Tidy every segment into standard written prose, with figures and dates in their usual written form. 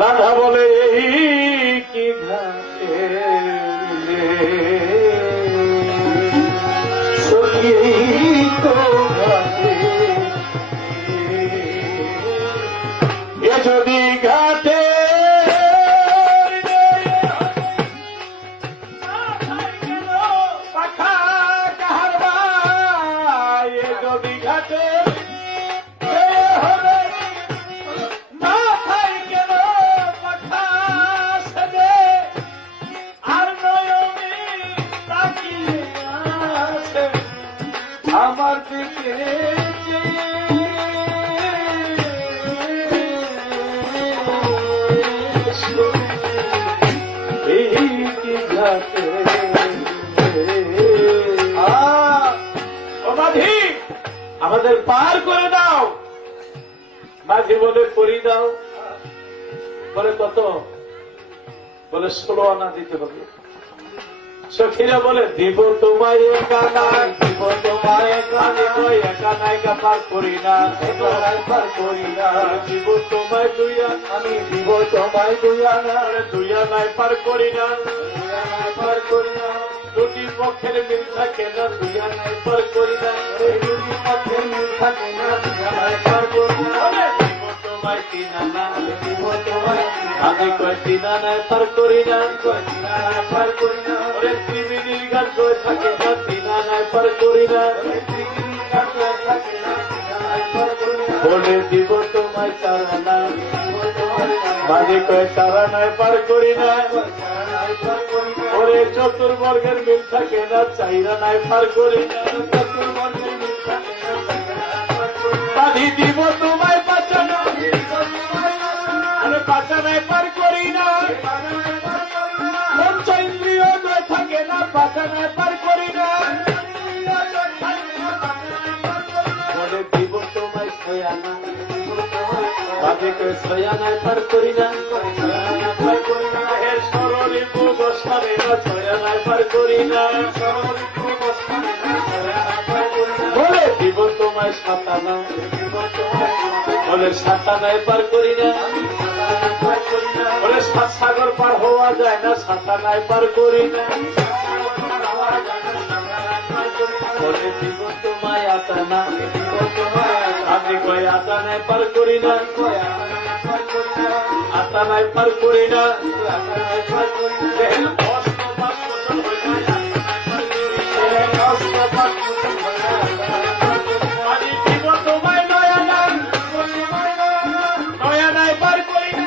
রাধা বলে এই কি ঘাটে সখী এই তো ঘাটে এ যদি ঘাটে পাখা কাহার ভাই এ যদি ঘাটে আমার দিকে এই কি ঘাটে মাঝি আমাদের পার করে দাও। মাঝি বলে করি দাও। বলে কত? বলে 16 আনা দিতে হবে। সখীরা বলে দিব তোমায় একা নাই, দিব তোমায় একা নাই, একা নাইকা পার করি না, পার করি না। দিব তোমায় 2 আনা, আমি দিব তোমায় 2 আনা, 2 আনায় পার করি না, 2 আনায় পার করি না। দুটি পক্ষের মিল থাকে না, 2 আনায় পার করি না, দুটি পক্ষের মিল থাকে না, 2 আনায় পার করি না। দিব তোমায় 3 আনা, দিব তোমায় আমি কয় 3 আনায় পার করি না, 3 আনায় পার করি না। ত্রিবেণীর ঘাট হয়ে থাকে না, 3 আনায় পার করি না, ত্রিবেণীর ঘাট হয়ে থাকে না, 3 আনায় পার করি না। বলে দিব তোমায় 4 আনা, মাঝে কয় 4 আনায় পার করি না, 4 আনায় পার করি না। ওরে চতুর্বর্গের মিল থাকে না, 4 আনায় পার করি না, চতুর্বর্গের মিল থাকে না, 4 আনায় পার করি না। বাঁধি দিব তোমায় 5 আনা, আরে 5 আনায় পার করি না, পঞ্চেন্দ্রিয় থাকে না, 5 আনায় পার করি না। বলে দিব তোমায় 6 আনা, বাজে কে 6 আনায় পার করি না, 6 আনায় পার করি না। হে সরলিপু গোস্বামী না, 6 আনায় পার করি না, সরলিপু গোস্বামী না, 6 আনায় পার করি না। বলে দিব তোমায় 7 আনা, বলে 7 আনায় পার করি না, বলে 7 সাগর পার হওয়া যায় না, 7 আনায় পার করি না। বলে দিব তোমায় 8 আনা, আমি কয় 8 আনায় পার করি না, 8 আনায় পার করি না। আমি দিব তোমায় 9 আনা, 9 আনায় পার করি না।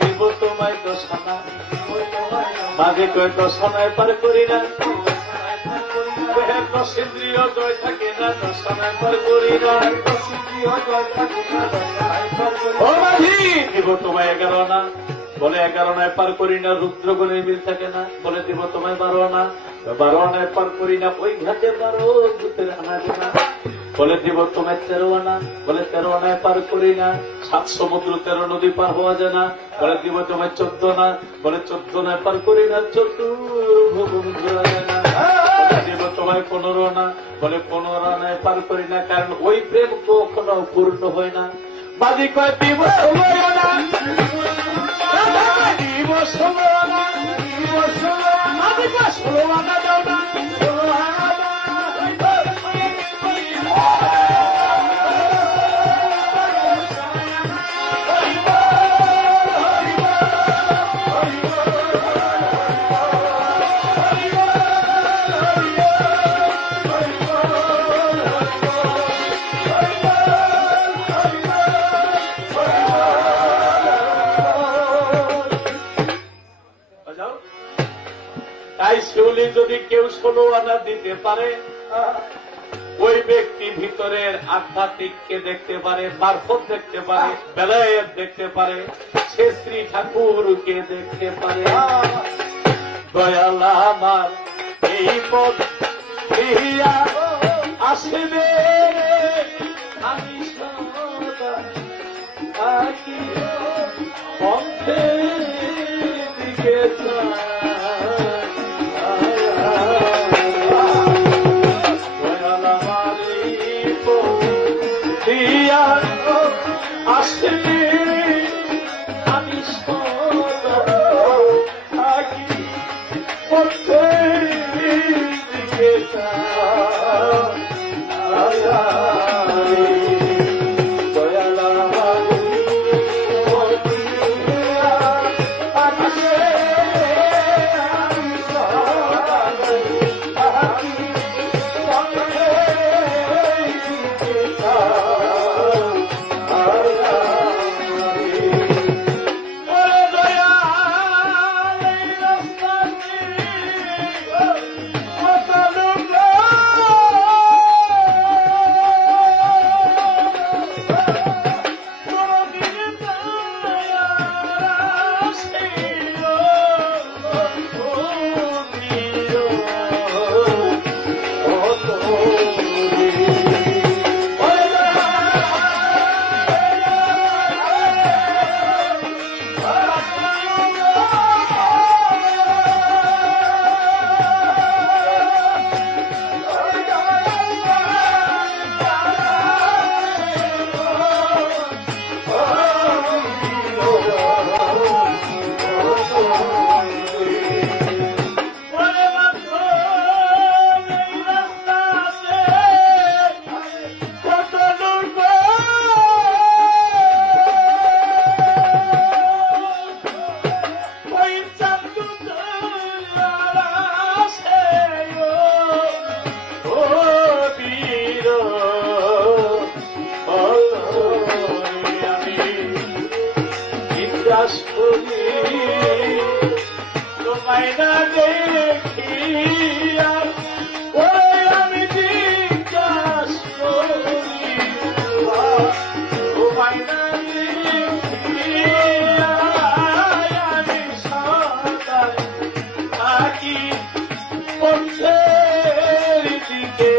দিব তোমায় 10 আনা, মাঝে কয় 10 আনায় পার করি না। দশ ইন্দ্রিয় জয় থাকে না, 10 আনায় পার করি না। ও মাঝি দিব তোমায় 11 আনা, বলে 11 আনায় পার করি না। রুদ্রগণের মিল থাকে না, বলে দিব তোমায় 12 আনা, 12 আনায় পার করি না। ওই ঘাটে 12 ভূতের আনা দিব না, বলে দিব তোমায় 13 আনা, বলে 13 আনায় পার করি না। 7 সমুদ্র 13 নদী পার হওয়া যায় না, বলে দিব তোমায় 14 আনা, বলে 14 আনায় পার করি না। চতুর্ভুবন ঘোরা যায় না, বলে দিব তোমায় 15 আনা, বলে 15 আনায় পার করি না। কারণ ওই প্রেম কখনো পূর্ণ হয় না। বাজি কয় দিব 16 আনা, দিব 16 আনা, দিব 16 আনা, বাজি কয় 16 আনা দাও না, 16 আনা দাও। তাই শিউলি যদি কেউ 16 আনা দিতে পারে, ওই ব্যক্তি ভিতরের আধ্যাত্মিককে দেখতে পারে, মারফত দেখতে পারে, বেলায়েত দেখতে পারে, সে শ্রী ঠাকুরকে দেখতে পারে। দয়াল আমার এই পথ আসবে, আমি সদা থাকি পথের দিকে মায়না দেখিয়া ওরে আমি জিজ্ঞাস করি ও মায়না দেখিয়া আমি সদাই থাকি পথের দিকে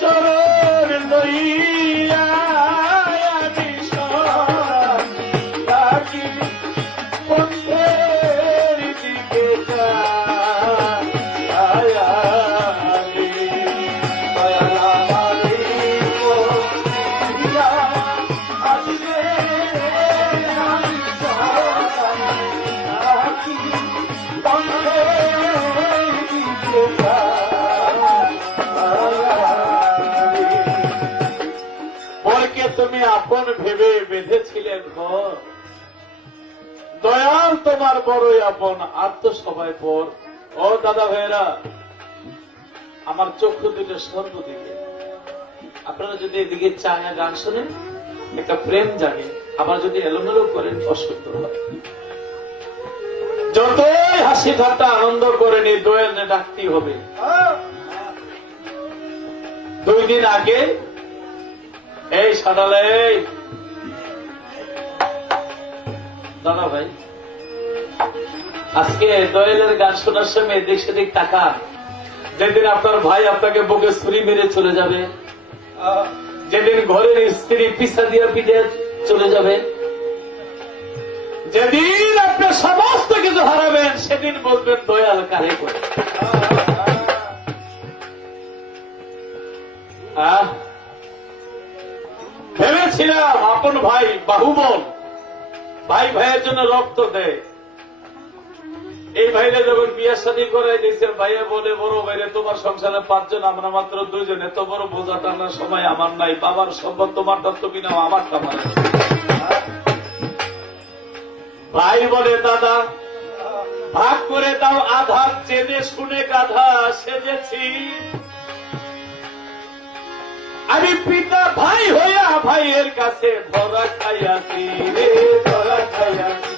চরণ লইয়া আমি থাকি পথের দিকে তুমি আপন ভেবে বেঁধেছিলেন ঘর, দয়াল তোমার বড়ই আপন, আর তো সবাই পর। ও দাদা ভাইয়েরা, আমার চক্ষু দুটো সর্ব দিকে, আপনারা যদি এদিকে চায় গান শোনেন একটা প্রেম জাগে, আবার যদি এলোমেলো করেন অসুন্দর হয়। যতই হাসি ঠাট্টা আনন্দ করেন এই দয়াল ডাকতেই হবে। 2 দিন আগে এই সাদালে দাদা ভাই, আজকে দয়ালের গান শোনার সময় এদিক সেদিক টাকা, যেদিন আপনার ভাই আপনাকে বুকে ছুরি মেরে চলে যাবে, যেদিন ঘরের স্ত্রী পিছা দিয়ে পিঠে চলে যাবে, যেদিন আপনার সমস্ত কিছু হারাবেন সেদিন বলবেন দয়াল কারে করে। ভেবেছিলাম আপন ভাই বাহুবল, ভাই ভাইয়ের জন্য রক্ত দেয়। এই ভাইরা যখন বিয়ে শাদী করাই দিয়েছে, ভাইয়া বলে বড় ভাইরে তোমার সংসারে 5 জন, আমরা মাত্র 2 জন, এত বড় বোঝা টানার সময় আমার নাই, বাবার সম্পদ তোমারটা তুমি নাও, আমারটা আমার। ভাই বলে দাদা ভাগ করে দাও আধা, জেনে শুনে গাধা সেজেছি আমি, পিতা ভাই হইয়া ভাইয়ের কাছে ধরা খাইয়াছি রে, ধরা খাইয়াছি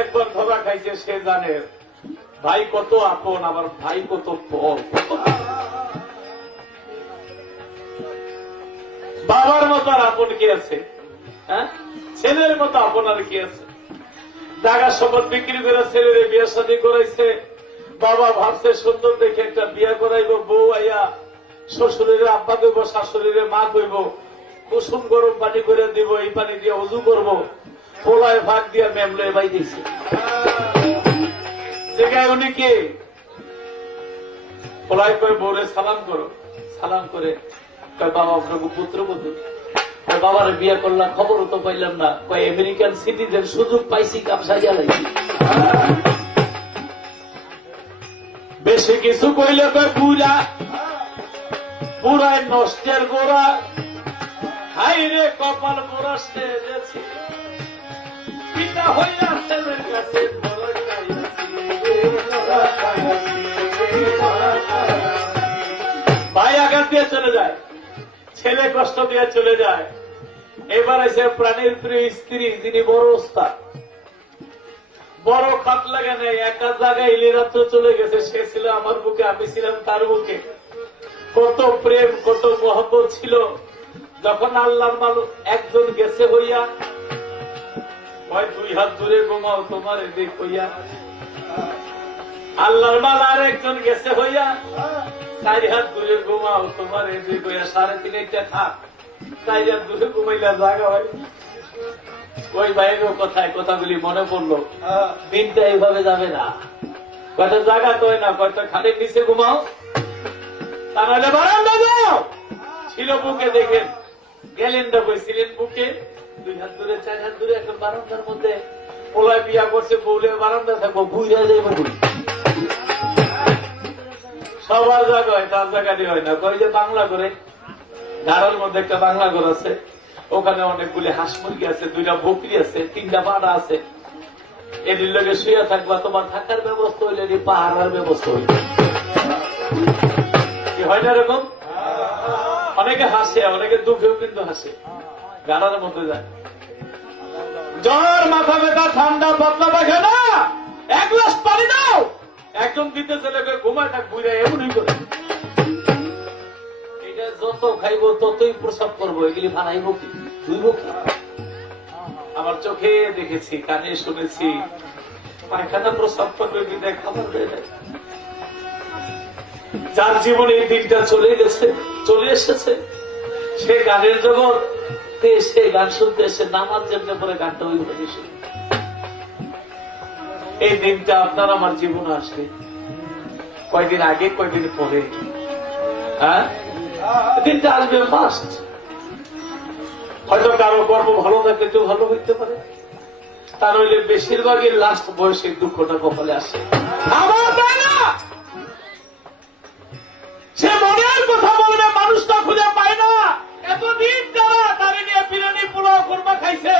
একবার ধরা খাইছে সে জানে ভাই কত আপন, আমার ভাই কত পর। বাবার মতো আর আপন কি আছে? হ্যাঁ, ছেলের মতো আপন আর কি আছে? জায়গা সম্পদ বিক্রি করে ছেলের বিয়ে শাদী করাইছে। বাবা ভাবছে সুন্দর দেখে একটা বিয়ে করাইব, বউ আইয়া শ্বশুরের আব্বা কইব, শাশুড়ির মা কইব, কুসুম গরম পানি করে দিব, এই পানি দিয়ে উজু করবো, পোলায় ভাগ দিয়া মেমলে বাই দিছে। জায়গায় উনি কি পোলায় কয়ে বউরে সালাম করো, সালাম করে বাবা আপনাকে পুত্র বধূ, বাবার বিয়ে করলাম, খবরও তো পাইলাম না, কয় আমেরিকান সিটিজেন, সুযোগ পাইছি কাপ সাজা লাগছি। বেশি কিছু কইলে কয় বুড়া, বুড়ায় নষ্টের গোড়া, হাই রে কপাল পোড়া সেজেছি, পিতা হইয়া ছেলের কাছে ধরা খাইয়াছি, ধরা খাইয়াছি, ধরা খাইয়াছি। ভাই আঘাত দিয়ে চলে যায়, ছেলে কষ্ট দিয়ে চলে যায়। এবার এসে প্রাণীর প্রিয় স্ত্রী, যিনি বড় ওস্তাদ, বড় খাত লাগে নেই, একা জায়গায় ইলিরাত চলে গেছে। সে ছিল আমার বুকে, আমি ছিলাম তার বুকে। কত প্রেম, কত মহব্বত ছিল। যখন আল্লাহর মানুষ একজন গেছে হইয়া, 2 হাত দূরে ঘুমাও তোমার এদিক হইয়া, আল্লাহর মাল আর একজন গেছে হইয়া, 4 হাত দূরে ঘুমাও তোমার এদিক হইয়া, 3.5 থাক, 4 হাত দূরে ঘুমাইলা জায়গা হয়। ওই ভাইয়েরও কথায় কথাগুলি মনে পড়লো, দিনটা এইভাবে যাবে না, কয়টা জায়গা তো না, কয়টা খালের নিচে ঘুমাও, তা নাহলে বারান্দা যাও। ছিল বুকে, দেখেন গেলেন না, ছিলেন বুকে, 2 হাত দূরে 4 হাত দূরে, এখন বারান্দার মধ্যে। পোলায় বিয়া করছে, বউলে বারান্দা থাকবো, বুঝা যাইব, সবার জায়গা হয়, তার জায়গাটি হয় না। কই যে বাংলা করে, ধারার মধ্যে একটা বাংলা ঘর আছে, ওখানে অনেকগুলি হাঁস মুরগি আছে, 2টা বকরি আছে, 3টা পাড়া আছে। এদের লোকে শুয়ে থাকবা, তোমার থাকার ব্যবস্থা হইলে পাহাড়ার ব্যবস্থা হইলে কি হয় না এরকম? অনেকে হাসে, অনেকে দুঃখেও কিন্তু হাসে, গানার মধ্যে যায়। জ্বর, মাথা ব্যথা, ঠান্ডা, পাতলা পায়খানা, 1 গ্লাস পানি দাও, একজন দিতে ছেলেকে ঘুমায় থাক, বুঝে এমনই করে। এটা যত খাইব ততই প্রসাব করবো, এগুলি বানাইব কি, ধুইব কি? আমার চোখে দেখেছি, কানে শুনেছি, পায়খানা প্রসাব করবে বিদায় খাবার দেয় না। যার জীবনে এই দিনটা চলে গেছে, চলে এসেছে, সে গানের জগৎ, সে গান শুনতে এসে নামাজ যেমনি পরে গানটা ওইভাবে শুনে। এই দিনটা আপনার আমার জীবনে আসবে, কয়দিন আগে কয়দিন পরে, হ্যাঁ দিনটা আসবে ফার্স্ট। হয়তো কারো কর্ম ভালো থাকলে তো ভালো হইতে পারে, তার হইলে বেশিরভাগই লাস্ট বয়সে দুঃখটা কপালে আসে। আমার তাই না, সে মনের কথা বলবে, মানুষটা খুঁজে পায় না। এতদিন যারা তারে নিয়ে বিরিয়ানি পোলাও কোরমা খাইছে,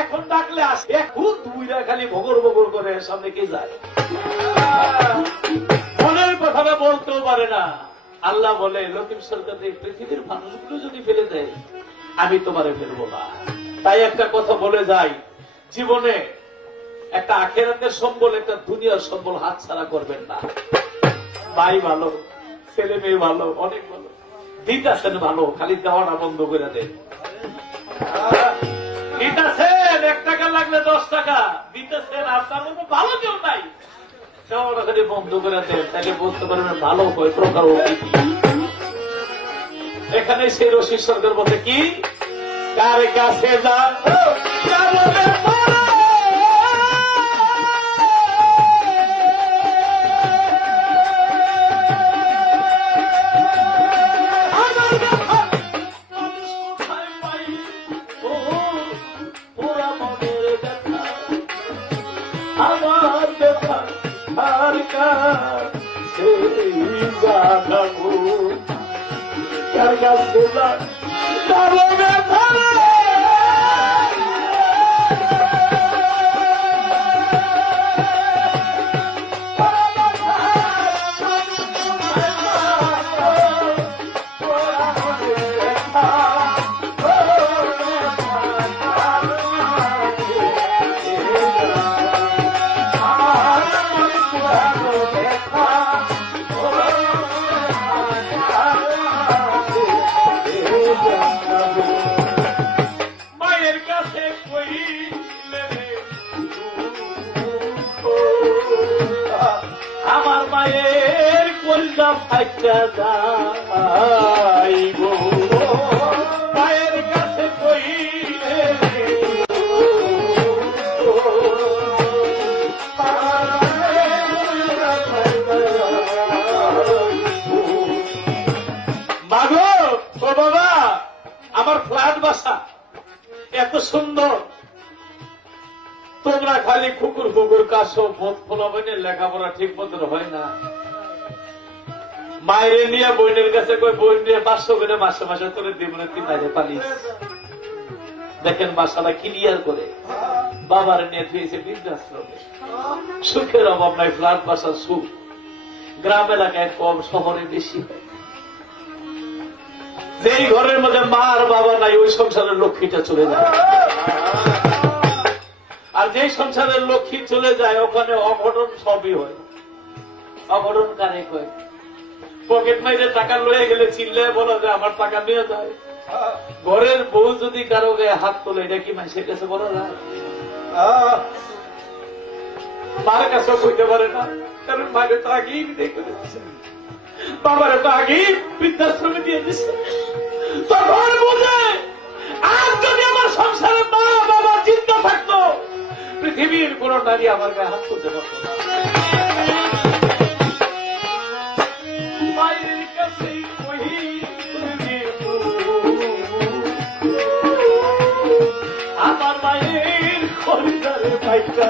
এখন ডাকলে আসে, খুব দুইটা খালি ভগর ভগর করে সামনে কে যায়, মনের কথাটা বলতেও পারে না। আল্লাহ বলে, লতিফ সরকার এই পৃথিবীর মানুষগুলো যদি ফেলে দেয়, আমি তোমারে ফেলবো না। তাই একটা কথা বলে যাই, জীবনে একটা আখেরাতের সম্বল, একটা দুনিয়ার সম্বল হাত ছাড়া করবেন না। ভাই ভালো, ছেলে মেয়ে ভালো, অনেক ভালো, দিতেছেন ভালো, খালি দেওয়াটা বন্ধ করে দেন। দিতেছেন 1 টাকা লাগলে 10 টাকা দিতেছেন, আপনার মতো ভালো কেউ নাই, দেওয়াটা খালি বন্ধ করে দেন, তাহলে বুঝতে পারবেন ভালো কয় প্রকার। এখানে সেই রশিদ সরকার বলতে কি, কার কাছে যাবো মায়ের কাছে কইলে রে দুঃখ, আমার মায়ের কলজা ফাইটা যাইব। মায়ের কাছে কইলে রে মাগো, ও বাবা, আমার ফ্ল্যাট বাসা এত সুন্দর, তোমরা খালি কুকুর কুকুর কাশো, বোধ ফলাবনের লেখাপড়া ঠিক মতন হয় না। মায়ের নিয়ে বোনের কাছে কই বোন নিয়ে 500 করে মাসে মাসে তোরে দিব তুই বাইরে পালিস। দেখেন বাসাটা ক্লিয়ার করে বাবার নিয়ে থুয়েছে বৃদ্ধাশ্রমে। সুখের অভাব নাই, ফ্ল্যাট বাসার সুখ গ্রাম এলাকায় কম, শহরে বেশি। যেই ঘরের মধ্যে মা আর বাবা নাই ওই সংসারের লক্ষ্মীটা চলে যায়, আর যেই সংসারের লক্ষ্মী চলে যায় ওখানে অঘটন সবই হয়। অঘটন কানে কয়, পকেট মাইরে টাকা লয়ে গেলে চিল্লে বলা যায় আমার টাকা নিয়ে যায়। ঘরের বউ যদি কারো গায়ে হাত তোলে এটা কি মাইসের কাছে বলা যায়? মার কাছেও কইতে পারে না, কারণ মায়ের তো আগেই বিদায় করে দিচ্ছে, বাবার তো আগেই বৃদ্ধাশ্রমে দিয়ে দিচ্ছে। তখন বুঝে আজ যদি আমার সংসারে মা বাবা চিন্তা থাকতো, পৃথিবীর কোন নারী আমার গায়ে হাত তুলতে পারত না। মায়ের কাছে আমার মায়ের খরিদারে পাইটা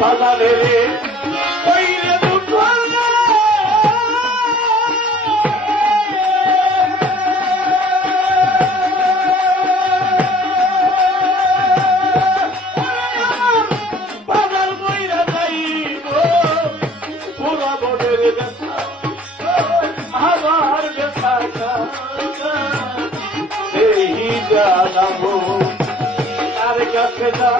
বাজারে তার কাছে যা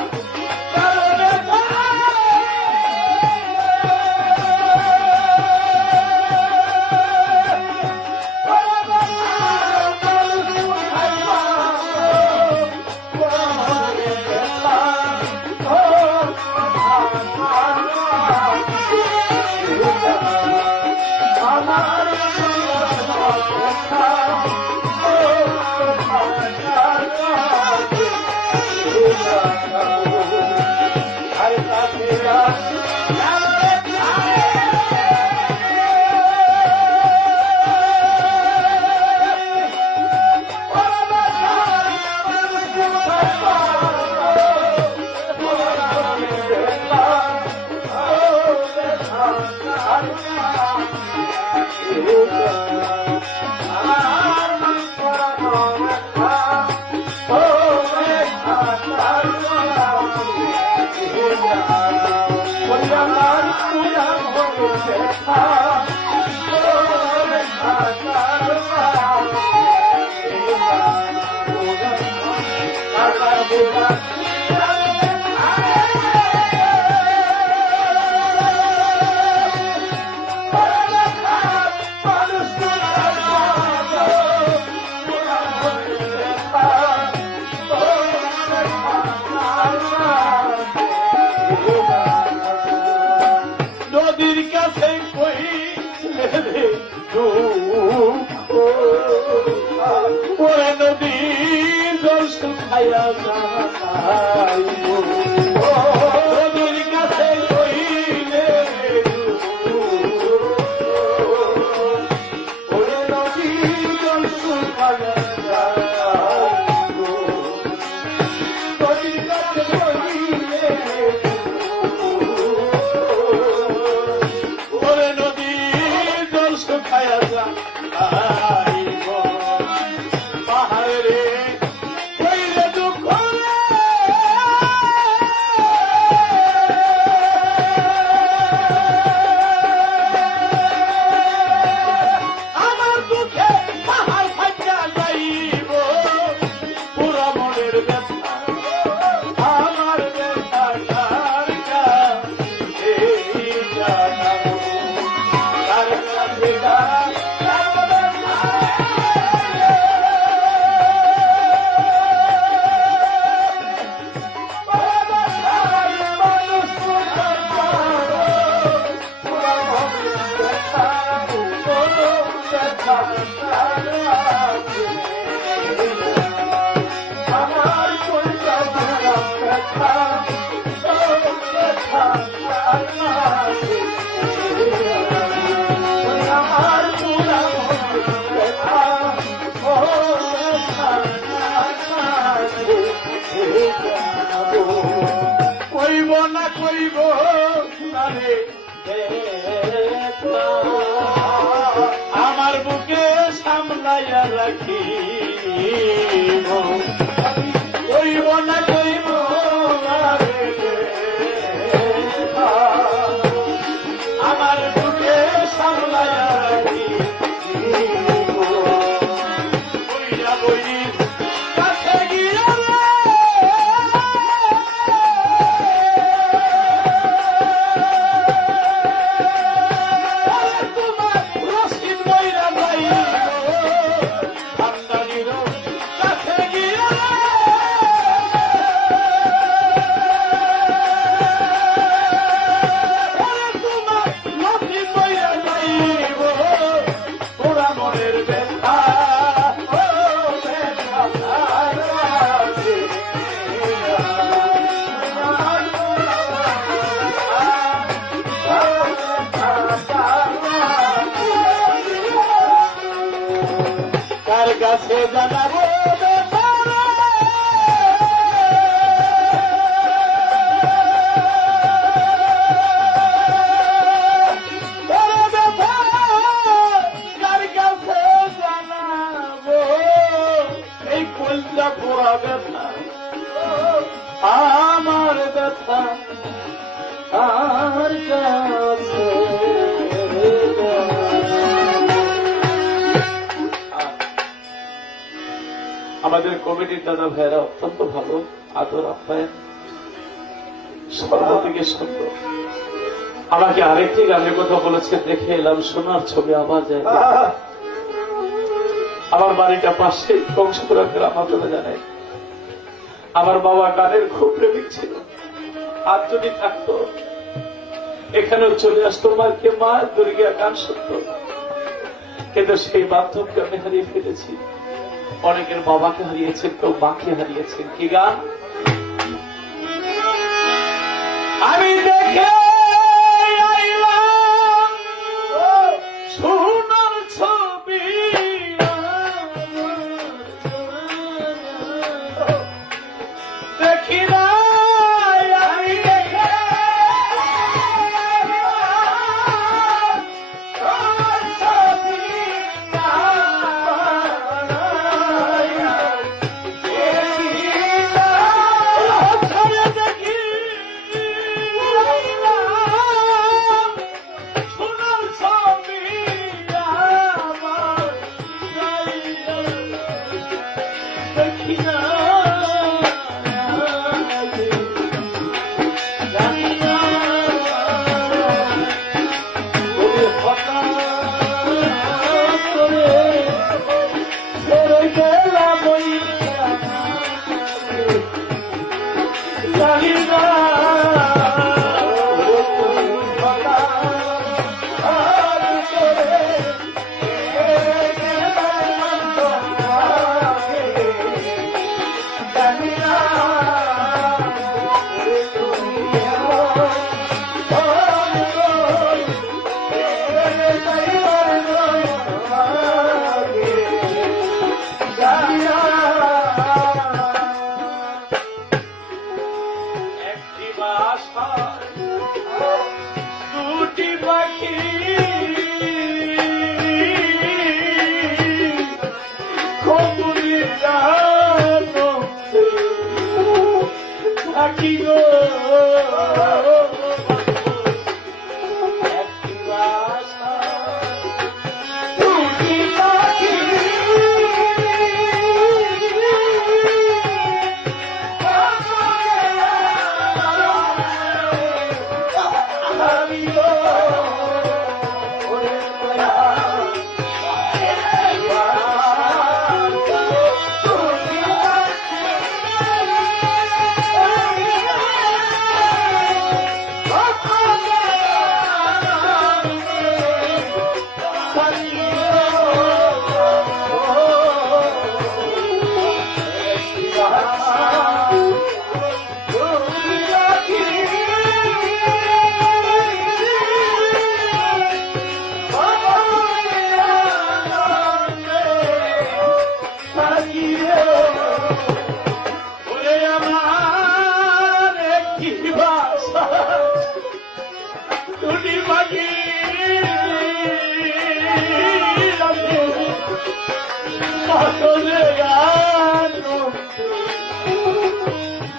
নদীর কাছে ওরে নদীর জল শুকাইয়া যায়, নদীর কাছে কইলে ওরে নদীর জল শুকাইয়া যায়, নদীর কাছে কইলে ওরে নদীর জল শুকাইয়া যায়। পাহাড়ে দিব না রে ব্যথা। আমার বুকে সামলাইয়া রাখি কইব না কইব না রে ব্যথা। আমার বুকে সামলাইয়া রাখি বইরা বইরি কাছে গিয়া কাছে জানাবো এই কলজা পোড়া ব্যথা আমার ব্যথা আর কাছে আমাদের কমিটির দাদা ভাইয়েরা অত্যন্ত ভালো, আদর আপ্যায়ন সর্বদিকে সুন্দর। আমাকে আরেকটি গানের কথা বলেছে, দেখে এলাম সোনার ছবি আবার যায়। আমার বাড়িটা পাশে কংসপুরা গ্রাম, আপনারা জানেন। আমার বাবা গানের খুব প্রেমিক ছিল, আর যদি থাকতো এখানেও চলে আসতো মাকে মা দুর্গা গান শুনত। কিন্তু সেই বান্ধবকে আমি হারিয়ে ফেলেছি। অনেকের বাবাকে হারিয়েছেন, কেউ মাকে হারিয়েছেন। কি গান? আমি দেখে আইলাম সোনার ছবি দেখি না আমি দেখে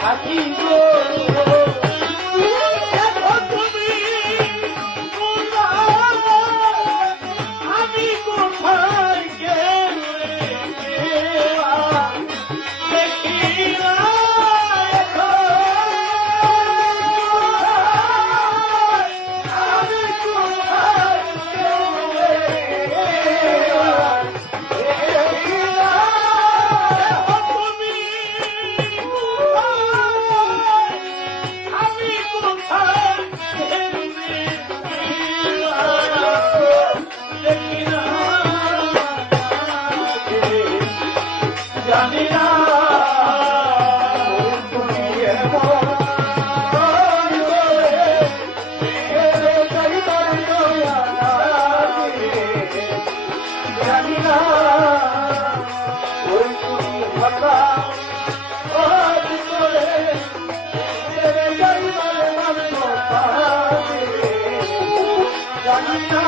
আছি গো এখন তুমি আমি কোথায় গেলে দেখি না আমি কোথায় জানি না জানি না ওই তুমি কথা জানি না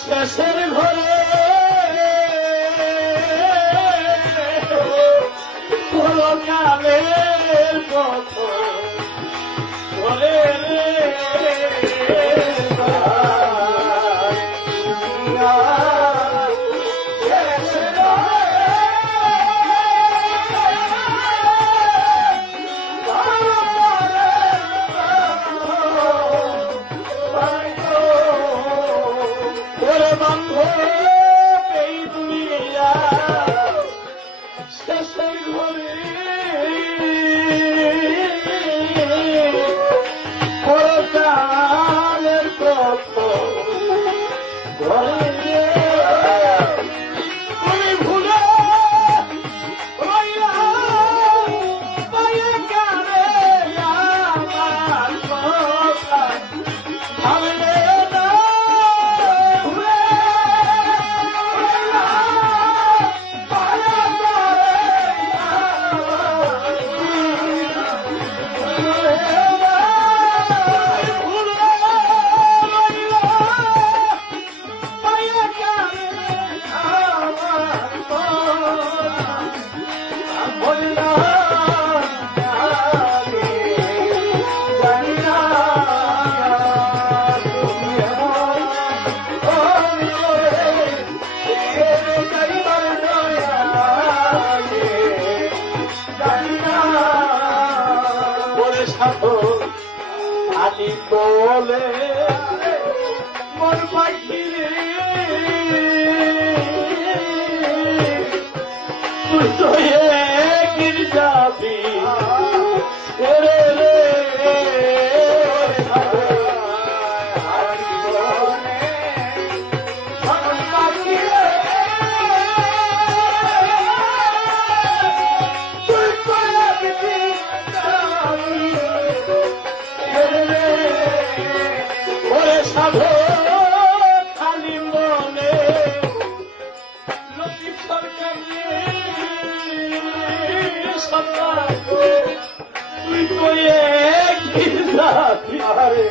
শেষের ঘরে কালের কত ঘরে আলি বলে সাধো খালি মনে লতিফ সরকার তুই কয়ে কি জাতি আরে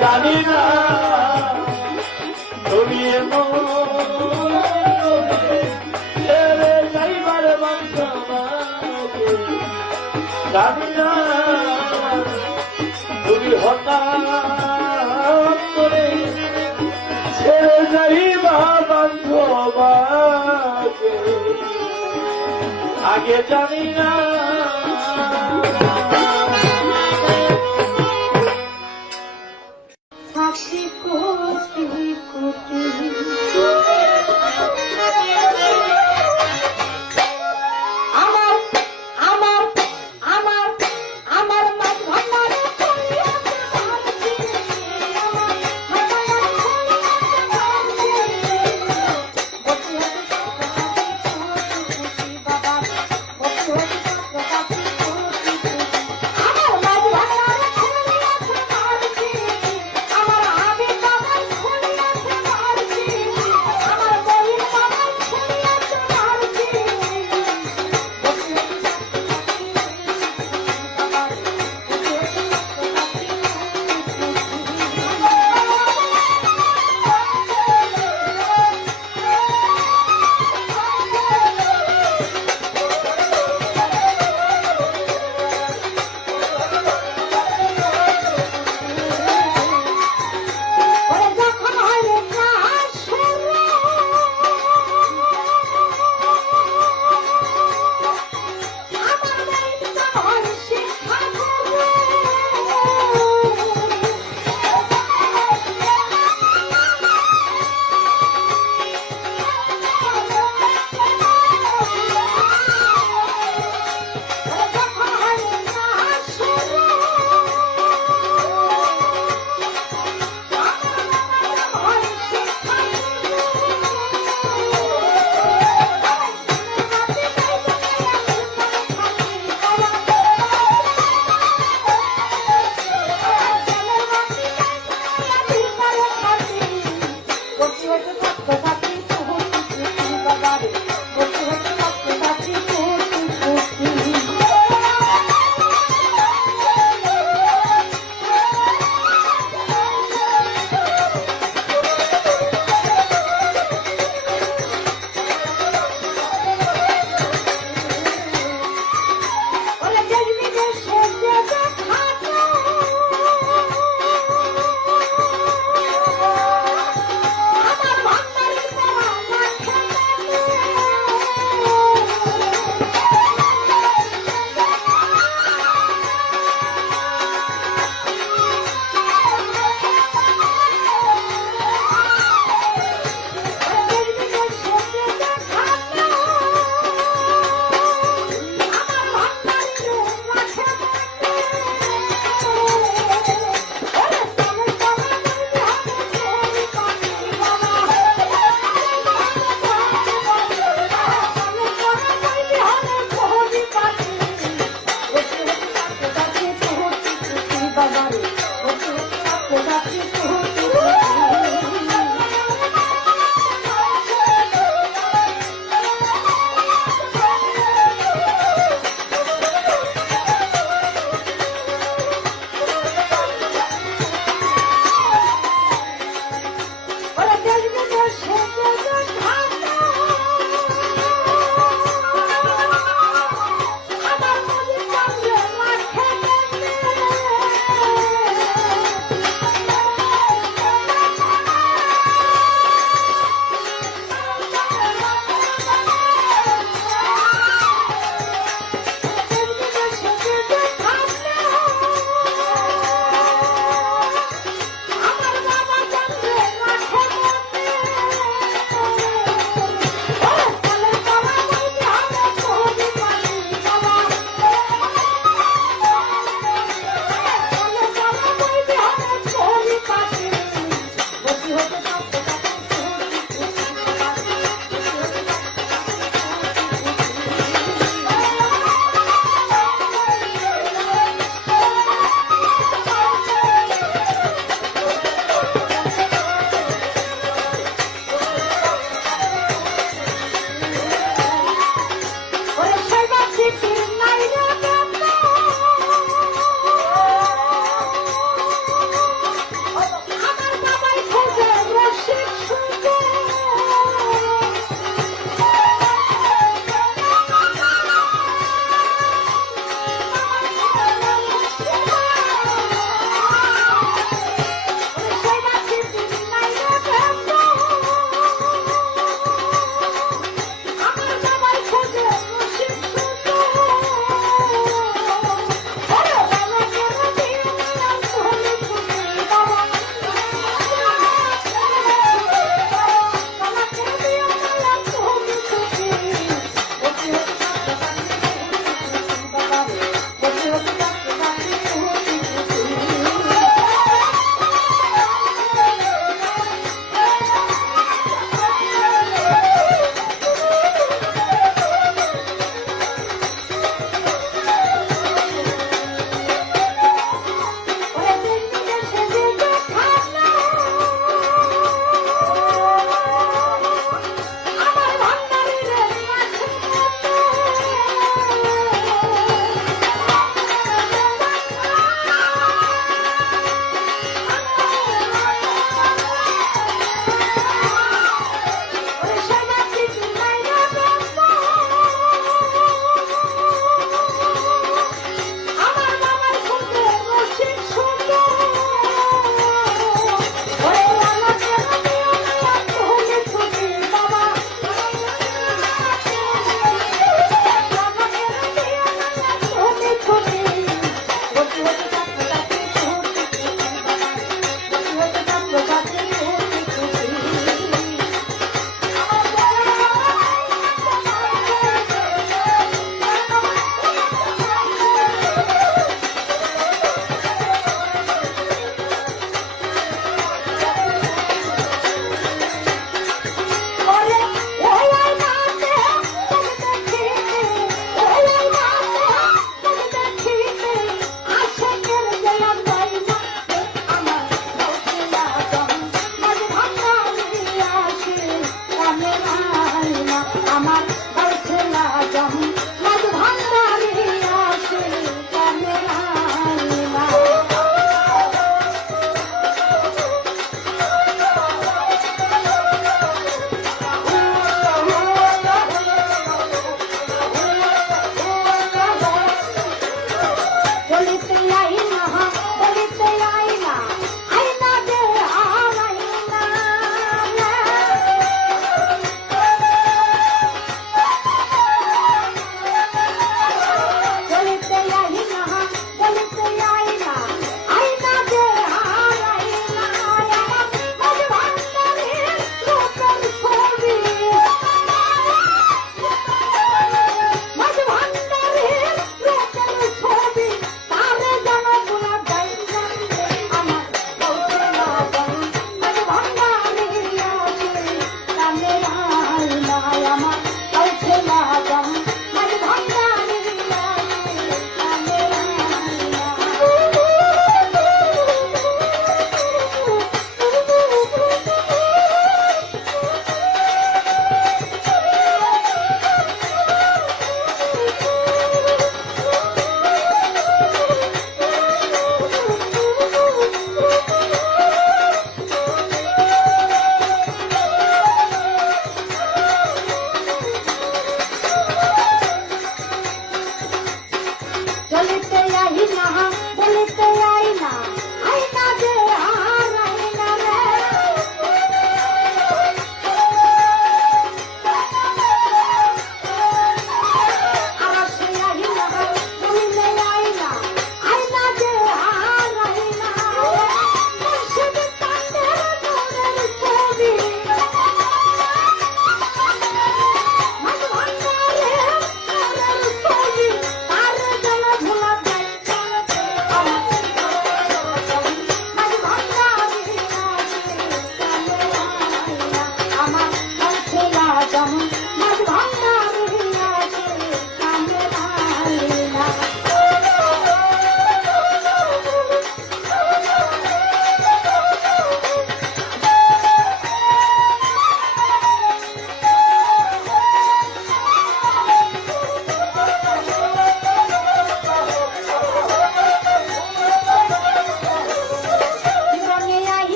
জানি না তুমি ছেড়ে যাইবার জানি না তুমি হঠাৎ করে ছেড়ে যাইবা বান্ধব আগে জানি না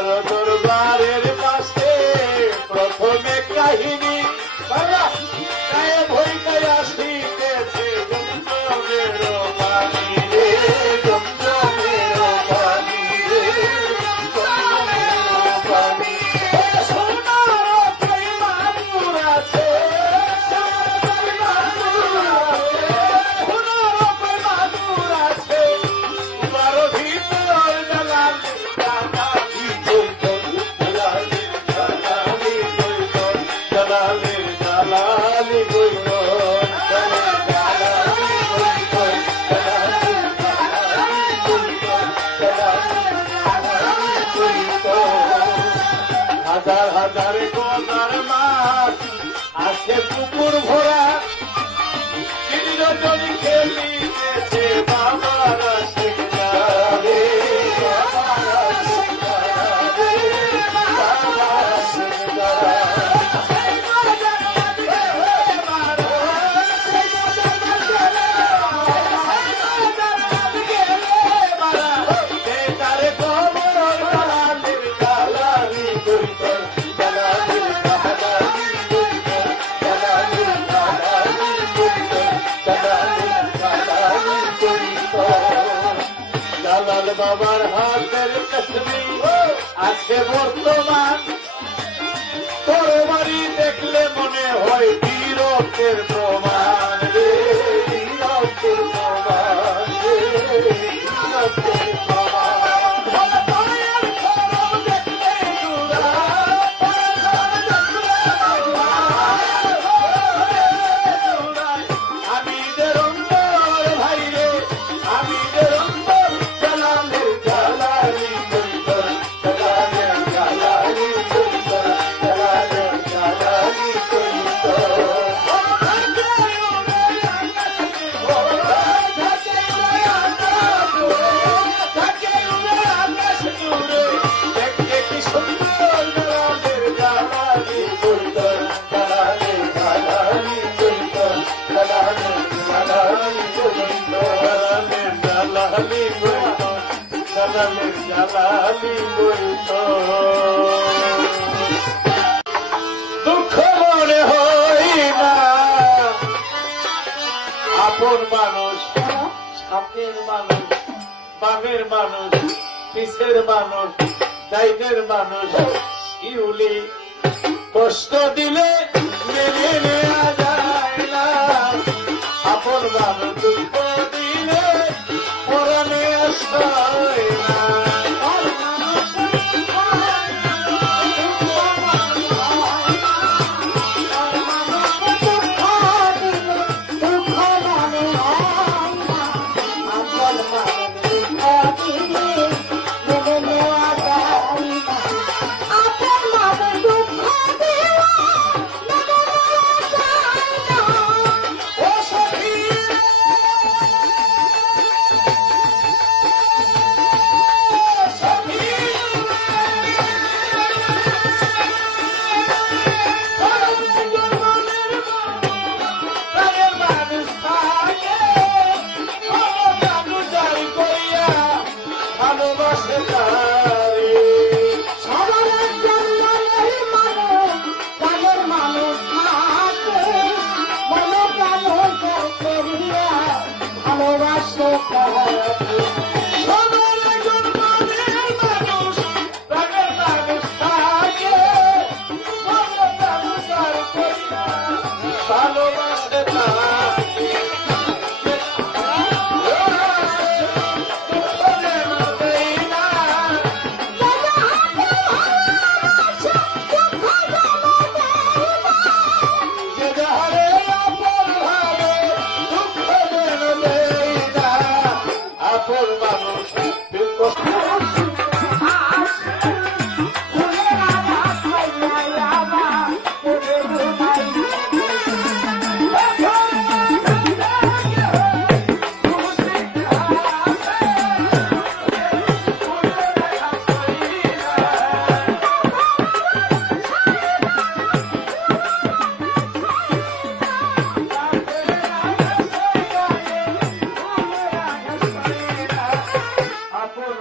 আমার দরবারের পাশে প্রথমে কাহিনী গায়ে ভইকায় আসিতেছে জমজমের পানি রে, জমজমের পানি রে, জমজমের পানি। সোনার কই মাদুর আছে, সোনার কই মাদুর আছে, তোমার ভিতর জ্বালালে জ্বালালি কইতো, জ্বালালি জ্বালালি কইতো, জ্বালালি জ্বালালি কইতো, জ্বালালি কইতো, জ্বালালি জ্বালালি কইতো, জ্বালালি জ্বালালি কইতো। হাজার হাজার গজার মাছ আছে পুকুর ভরা, চিরজনী খেলিতেছে বাবারা সিংহারে, বাবারা সিংহারে, বাবারা সিংহারে। জালাল বাবার হাতের তসবি আছে বর্তমান, তরবারি দেখলে মনে হয় বীরত্বের প্রমাণ রে, বীরত্বের প্রমাণ রে, বীরত্বের প্রমাণ। আমিদের অন্তর ভাই রে, আমিদের অন্তর জালালের জালালি কইতো, জালালের জালালি কইতো, জালালের জালালি কইতো। দেখতে কি সুন্দর জালালের জালালি কইতো, জালালের জালালি কইতো, জালালের জালালি কইতো, জালালের জালালি কইতো, জালালের জালালি কইতো। দুঃখ মনে হয় না, আপন মানুষ, সামনের মানুষ, বামের মানুষ, পিছের মানুষ, ডাইনের মানুষ, ইউলি কষ্ট দিলে মেনে নেওয়া যায় না, আপন মানুষ দুঃখ দিলে পরাণে আশ্রয় না।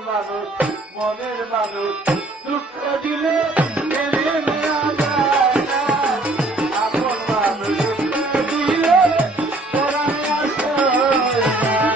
মানুষ, মনের মানুষ, দুঃখ দিলে গেলে নেওয়া যায় না, আপন মানুষ দিলে পরাণে আশ্রয় নাই।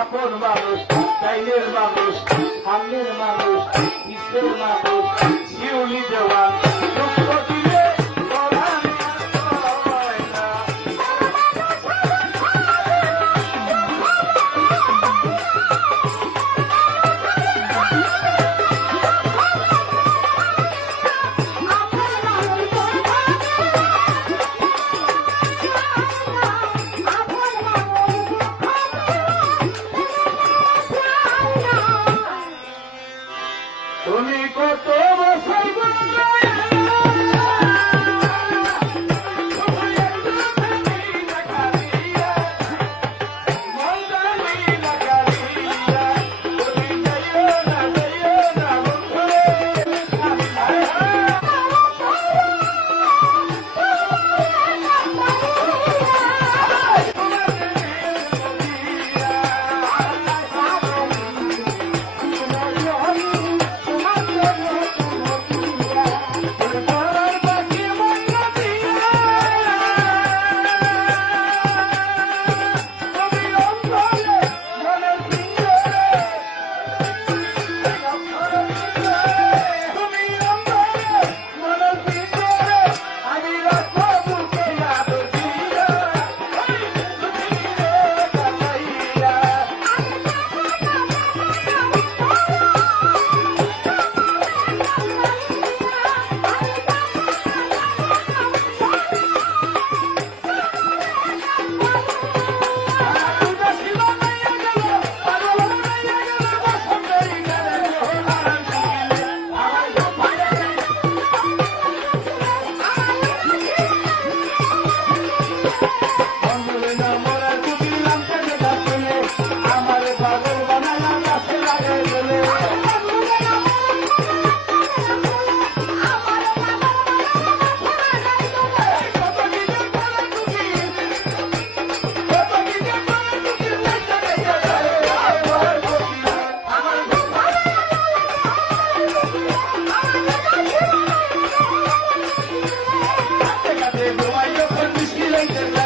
আপন মানুষ, চাইলের মানুষ, সামনের মানুষ, পিছের মানুষ, শিউলি দেওয়ান, দুঃখ দিলে পরাণে আশ্রয় নাই। তুমি কত বছর Thank you.